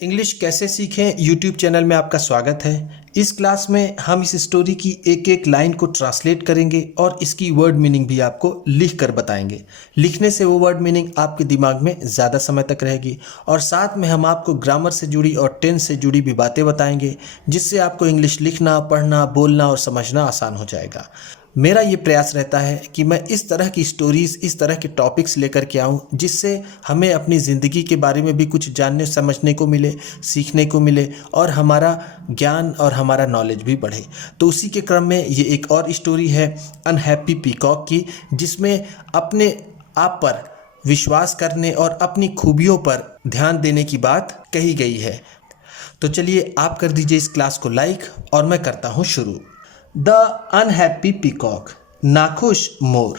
English कैसे सीखें YouTube channel में आपका स्वागत है। इस क्लास में हम इस स्टोरी की एक एक लाइन को ट्रांसलेट करेंगे और इसकी वर्ड मीनिंग भी आपको लिख कर बताएंगे। लिखने से वो वर्ड मीनिंग आपके दिमाग में ज़्यादा समय तक रहेगी और साथ में हम आपको ग्रामर से जुड़ी और टेंस से जुड़ी भी बातें बताएंगे, जिससे आपको इंग्लिश लिखना, पढ़ना, बोलना और समझना आसान हो जाएगा। मेरा ये प्रयास रहता है कि मैं इस तरह की स्टोरीज़, इस तरह के टॉपिक्स लेकर के आऊँ, जिससे हमें अपनी ज़िंदगी के बारे में भी कुछ जानने समझने को मिले, सीखने को मिले और हमारा ज्ञान और हमारा नॉलेज भी बढ़े। तो उसी के क्रम में ये एक और स्टोरी है अनहैप्पी पीकॉक की, जिसमें अपने आप पर विश्वास करने और अपनी खूबियों पर ध्यान देने की बात कही गई है। तो चलिए आप कर दीजिए इस क्लास को लाइक और मैं करता हूँ शुरू। द अनहैप्पी पीकॉक, नाखुश मोर।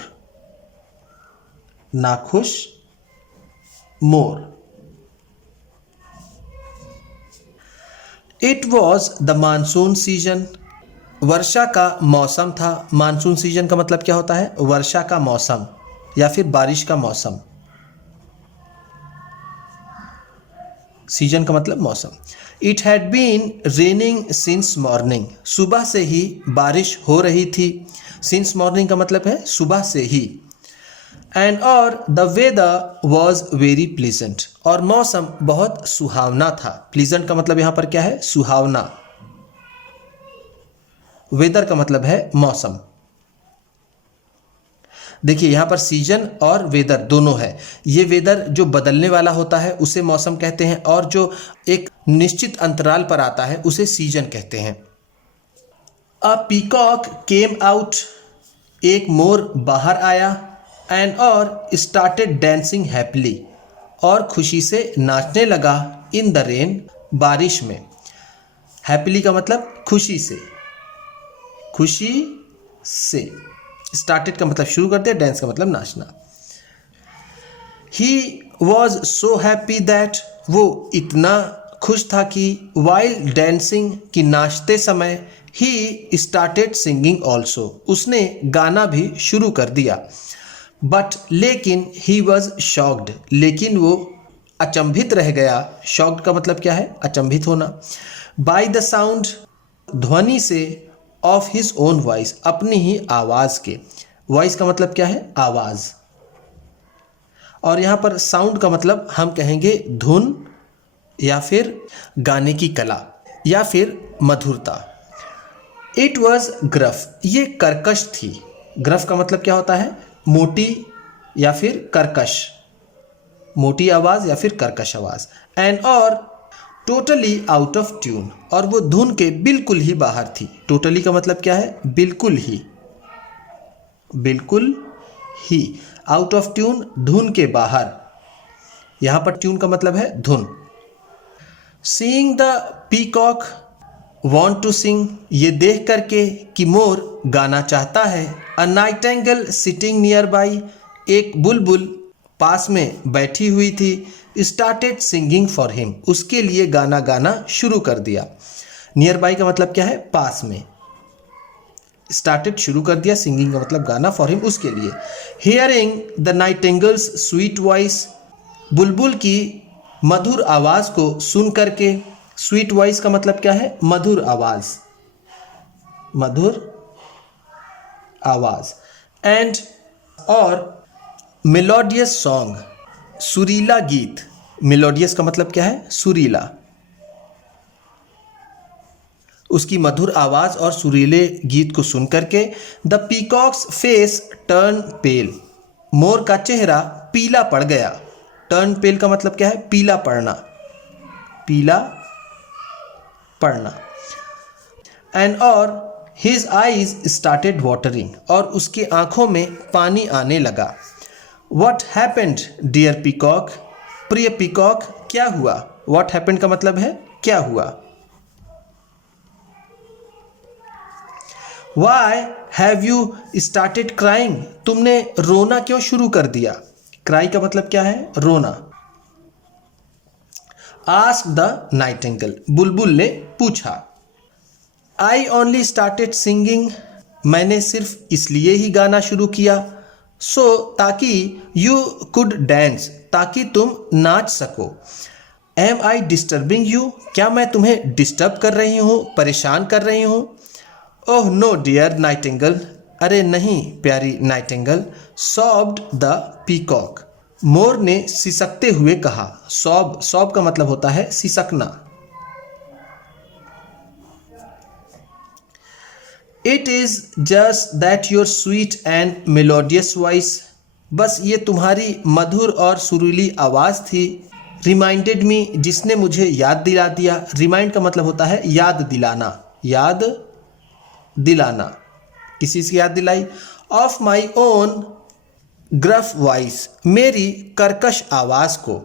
नाखुश मोर। It was the monsoon season, वर्षा का मौसम था। मानसून सीजन का मतलब क्या होता है? वर्षा का मौसम या फिर बारिश का मौसम। सीजन का मतलब मौसम। It had been raining since morning, सुबह से ही बारिश हो रही थी। सिंस मॉर्निंग का मतलब है सुबह से ही। एंड और the weather was very pleasant, और मौसम बहुत सुहावना था। प्लीजेंट का मतलब यहाँ पर क्या है? सुहावना। वेदर का मतलब है मौसम। देखिए यहाँ पर सीजन और वेदर दोनों है। ये वेदर जो बदलने वाला होता है उसे मौसम कहते हैं, और जो एक निश्चित अंतराल पर आता है उसे सीजन कहते हैं। अ पीकॉक केम आउट, एक मोर बाहर आया। एंड और स्टार्टेड डांसिंग हैप्पीली, और खुशी से नाचने लगा। इन द रेन, बारिश में। हैप्पीली का मतलब खुशी से। खुशी से। स्टार्टेड का मतलब शुरू करते हैं, डांस का मतलब नाचना। He was so happy that, वो इतना खुश था कि वाइल डांसिंग, कि नाचते समय, ही स्टार्टेड सिंगिंग ऑल्सो, उसने गाना भी शुरू कर दिया। बट लेकिन ही वॉज शॉक्ड, लेकिन वो अचंभित रह गया। शॉक्ड का मतलब क्या है? अचंभित होना। बाय द साउंड, ध्वनि से, ऑफ हिज ओन वॉइस, अपनी ही आवाज़ के। वॉइस का मतलब क्या है? आवाज़। और यहाँ पर साउंड का मतलब हम कहेंगे धुन या फिर गाने की कला या फिर मधुरता। इट वॉज ग्रफ, ये कर्कश थी। ग्रफ का मतलब क्या होता है? मोटी या फिर कर्कश। मोटी आवाज़ या फिर कर्कश आवाज़। एंड और टोटली आउट ऑफ ट्यून, और वो धुन के बिल्कुल ही बाहर थी। टोटली का मतलब क्या है? बिल्कुल ही। बिल्कुल ही। आउट ऑफ ट्यून, धुन के बाहर। यहां पर ट्यून का मतलब है धुन। Seeing the peacock want to sing, ये देख करके कि मोर गाना चाहता है। A nightingale sitting nearby, एक बुलबुल पास में बैठी हुई थी। स्टार्टेड सिंगिंग फॉर हिम, उसके लिए गाना गाना शुरू कर दिया। नियर बाई का मतलब क्या है? पास में। स्टार्टेड शुरू कर दिया, सिंगिंग का मतलब गाना, फॉर हिम उसके लिए। हियरिंग द नाइटेंगल्स स्वीट वॉइस, बुलबुल की मधुर आवाज़ को सुन करके। स्वीट वॉइस का मतलब क्या है? मधुर आवाज़। मधुर आवाज़। एंड और मेलोडियस सॉन्ग, सुरीला गीत। मेलोडियस का मतलब क्या है? सुरीला। उसकी मधुर आवाज़ और सुरीले गीत को सुन करके द पीकॉक्स फेस टर्न पेल, मोर का चेहरा पीला पड़ गया। टर्न पेल का मतलब क्या है? पीला पड़ना। पीला पड़ना। एंड और हिज आईज स्टार्टेड वाटरिंग, और उसकी आंखों में पानी आने लगा। वट हैपेंड डियर पीकॉक, प्रिय पीकॉक क्या हुआ? वट हैपेंड का मतलब है क्या हुआ। Why have you started crying, तुमने रोना क्यों शुरू कर दिया? क्राई का मतलब क्या है? रोना। आस्क द नाइटेंगल, बुलबुल ने पूछा। आई ओनली स्टार्टेड सिंगिंग, मैंने सिर्फ इसलिए ही गाना शुरू किया। सो ताकि यू कुड डांस, ताकि तुम नाच सको। एम आई डिस्टर्बिंग यू, क्या मैं तुम्हें डिस्टर्ब कर रही हूँ, परेशान कर रही हूँ? ओह नो डियर नाइटिंगेल, अरे नहीं प्यारी नाइटिंगेल। सॉब्ड द पीकॉक, मोर ने सिसकते हुए कहा। सॉब, सॉब का मतलब होता है सिसकना। It is just that your sweet and melodious voice, बस ये तुम्हारी मधुर और सुरीली आवाज़ थी। रिमाइंडेड मी, जिसने मुझे याद दिला दिया। रिमाइंड का मतलब होता है याद दिलाना, याद दिलाना, किसी से याद दिलाई। Of my own gruff voice, मेरी कर्कश आवाज़ को।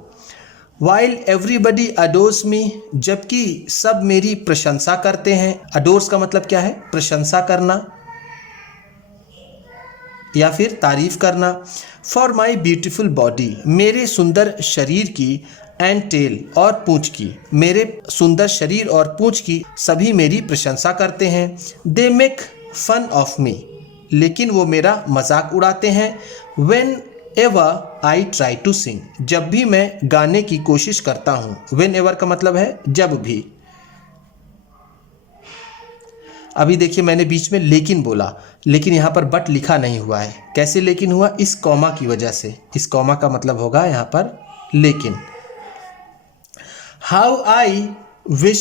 वाइल एवरीबडी अडोर्स मी, जबकि सब मेरी प्रशंसा करते हैं। अडोर्स का मतलब क्या है? प्रशंसा करना या फिर तारीफ करना। फॉर माई ब्यूटिफुल बॉडी, मेरे सुंदर शरीर की। एंड टेल, और पूंछ की, मेरे सुंदर शरीर और पूंछ की सभी मेरी प्रशंसा करते हैं। They make fun of me, लेकिन वो मेरा मजाक उड़ाते हैं। Whenever I try to sing, जब भी मैं गाने की कोशिश करता हूँ। वेन एवर का मतलब है जब भी। अभी देखिए मैंने बीच में लेकिन बोला, लेकिन यहाँ पर बट लिखा नहीं हुआ है। कैसे लेकिन हुआ? इस कॉमा की वजह से। इस कॉमा का मतलब होगा यहाँ पर लेकिन। हाउ आई विश,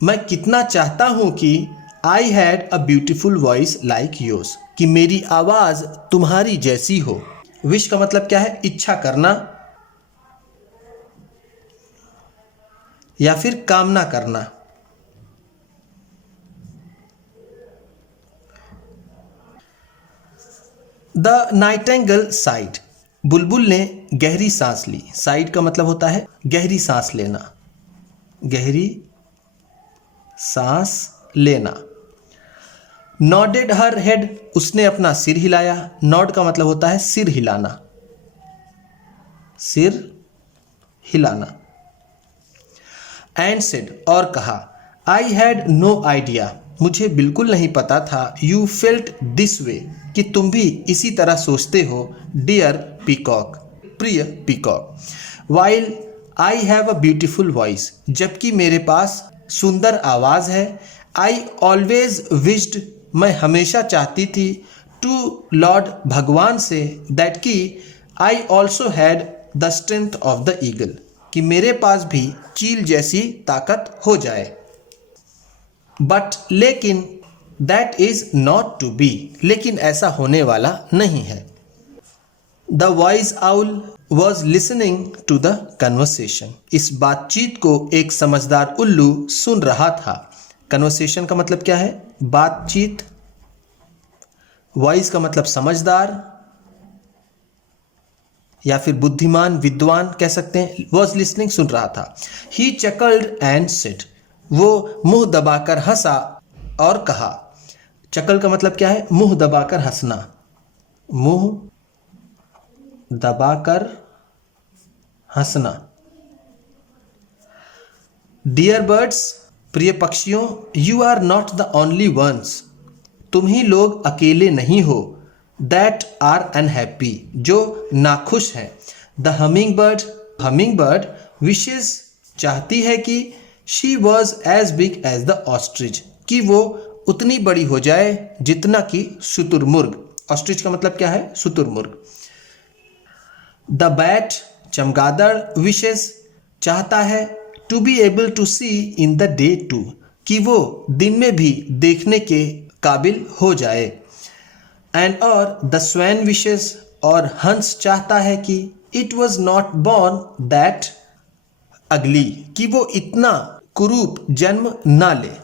मैं कितना चाहता हूँ कि I had a beautiful voice like yours, कि मेरी आवाज़ तुम्हारी जैसी हो। विश का मतलब क्या है? इच्छा करना या फिर कामना करना। द नाइटिंगेल साइड, बुलबुल ने गहरी सांस ली। साइड का मतलब होता है गहरी सांस लेना, गहरी सांस लेना। नॉडेड हर हेड, उसने अपना सिर हिलाया। नॉड का मतलब होता है सिर हिलाना, सिर हिलाना। एंड सेड, और कहा। आई हैड नो आइडिया, मुझे बिल्कुल नहीं पता था। यू फेल्ट दिस वे, कि तुम भी इसी तरह सोचते हो। डियर पीकॉक, प्रिय peacock. While I have a beautiful voice, जबकि मेरे पास सुंदर आवाज़ है। आई ऑलवेज विश्ड, मैं हमेशा चाहती थी। टू लॉर्ड, भगवान से। दैट की I also had the strength of the eagle, कि मेरे पास भी चील जैसी ताकत हो जाए। बट, लेकिन। That is not to be, लेकिन ऐसा होने वाला नहीं है। The wise owl was listening to the conversation, इस बातचीत को एक समझदार उल्लू सुन रहा था। कन्वर्सेशन का मतलब क्या है? बातचीत। वाइज का मतलब समझदार या फिर बुद्धिमान, विद्वान कह सकते हैं। वॉज लिसनिंग, सुन रहा था। ही चकल्ड एंड सेड, वो मुंह दबाकर हंसा और कहा। चकल का मतलब क्या है? मुंह दबाकर हंसना, मुंह दबाकर हंसना। डियर बर्ड्स, प्रिय पक्षियों। You are not the only ones, तुम ही लोग अकेले नहीं हो। दैट आर अनहैप्पी, जो नाखुश हैं। The humming bird, humming bird wished, चाहती है कि she was as big as the ostrich, कि वो उतनी बड़ी हो जाए जितना कि शुतुरमुर्ग। ऑस्ट्रिच का मतलब क्या है? शुतुरमुर्ग। द बैट, चमगादड़ विशेष, चाहता है। To be able to see in the day too, कि वो दिन में भी देखने के काबिल हो जाए। एंड और द स्वैन विशेष, और हंस चाहता है कि it was not born that अगली, कि वो इतना कुरूप जन्म ना ले।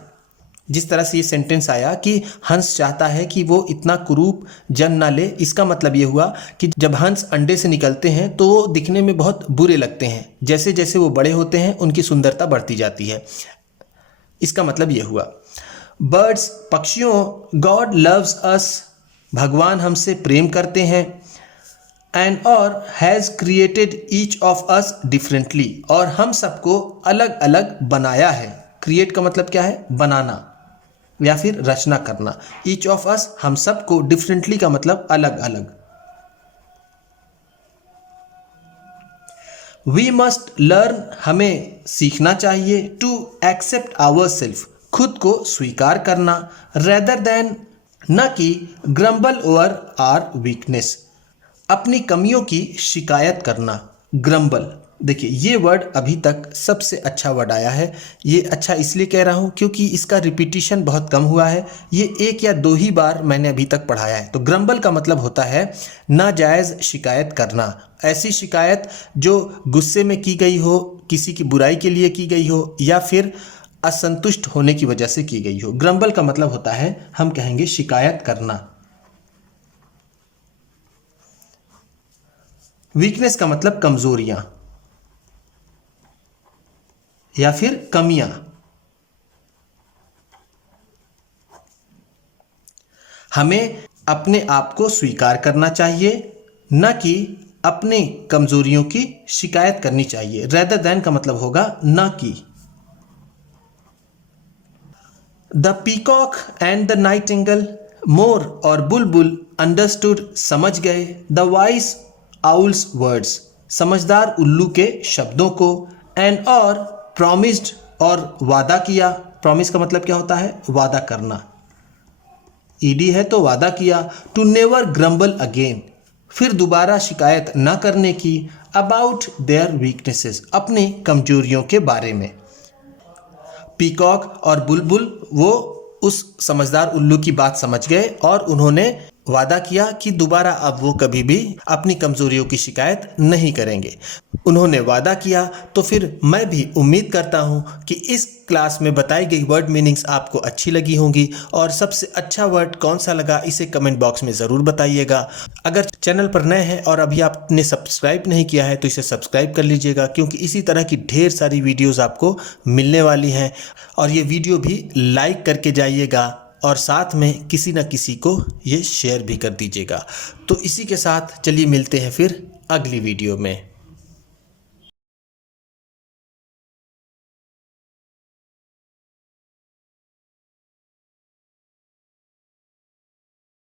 जिस तरह से ये सेंटेंस आया कि हंस चाहता है कि वो इतना कुरूप जन्म ना ले, इसका मतलब ये हुआ कि जब हंस अंडे से निकलते हैं तो वो दिखने में बहुत बुरे लगते हैं। जैसे जैसे वो बड़े होते हैं उनकी सुंदरता बढ़ती जाती है। इसका मतलब ये हुआ। बर्ड्स, पक्षियों। गॉड लव्स अस, भगवान हमसे प्रेम करते हैं। एंड और has created each of us differently, और हम सबको अलग अलग बनाया है। क्रिएट का मतलब क्या है? बनाना या फिर रचना करना। ईच ऑफ अस, हम सबको। डिफरेंटली का मतलब अलग अलग। वी मस्ट लर्न, हमें सीखना चाहिए, टू एक्सेप्ट आवर सेल्फ, खुद को स्वीकार करना, रेदर देन, न कि ग्रम्बल ओवर आर वीकनेस, अपनी कमियों की शिकायत करना। ग्रम्बल, देखिए ये वर्ड अभी तक सबसे अच्छा वर्ड आया है। ये अच्छा इसलिए कह रहा हूँ क्योंकि इसका रिपीटिशन बहुत कम हुआ है, ये 1 या 2 ही बार मैंने अभी तक पढ़ाया है। तो ग्रम्बल का मतलब होता है नाजायज़ शिकायत करना, ऐसी शिकायत जो गुस्से में की गई हो, किसी की बुराई के लिए की गई हो, या फिर असंतुष्ट होने की वजह से की गई हो। ग्रम्बल का मतलब होता है, हम कहेंगे शिकायत करना। वीकनेस का मतलब कमजोरियां या फिर कमियां। हमें अपने आप को स्वीकार करना चाहिए, न कि अपनी कमजोरियों की शिकायत करनी चाहिए। रेदर देन का मतलब होगा न कि। The peacock and the nightingale, मोर और बुलबुल, अंडरस्टूड, समझ गए, द वाइस आउल्स वर्ड्स, समझदार उल्लू के शब्दों को, एंड और प्रॉमिस्ड, और वादा किया। प्रॉमिस का मतलब क्या होता है? वादा करना, ईडी है तो वादा किया। टू नेवर ग्रम्बल अगेन, फिर दोबारा शिकायत न करने की। अबाउट देयर वीकनेसेस, अपनी कमजोरियों के बारे में। पीकॉक और बुलबुल वो उस समझदार उल्लू की बात समझ गए और उन्होंने वादा किया कि दोबारा अब वो कभी भी अपनी कमजोरियों की शिकायत नहीं करेंगे। उन्होंने वादा किया, तो फिर मैं भी उम्मीद करता हूँ कि इस क्लास में बताई गई वर्ड मीनिंग्स आपको अच्छी लगी होंगी, और सबसे अच्छा वर्ड कौन सा लगा इसे कमेंट बॉक्स में ज़रूर बताइएगा। अगर चैनल पर नए हैं और अभी आपने सब्सक्राइब नहीं किया है तो इसे सब्सक्राइब कर लीजिएगा, क्योंकि इसी तरह की ढेर सारी वीडियोज़ आपको मिलने वाली हैं। और ये वीडियो भी लाइक करके जाइएगा और साथ में किसी न किसी को ये शेयर भी कर दीजिएगा। तो इसी के साथ चलिए मिलते हैं फिर अगली वीडियो में।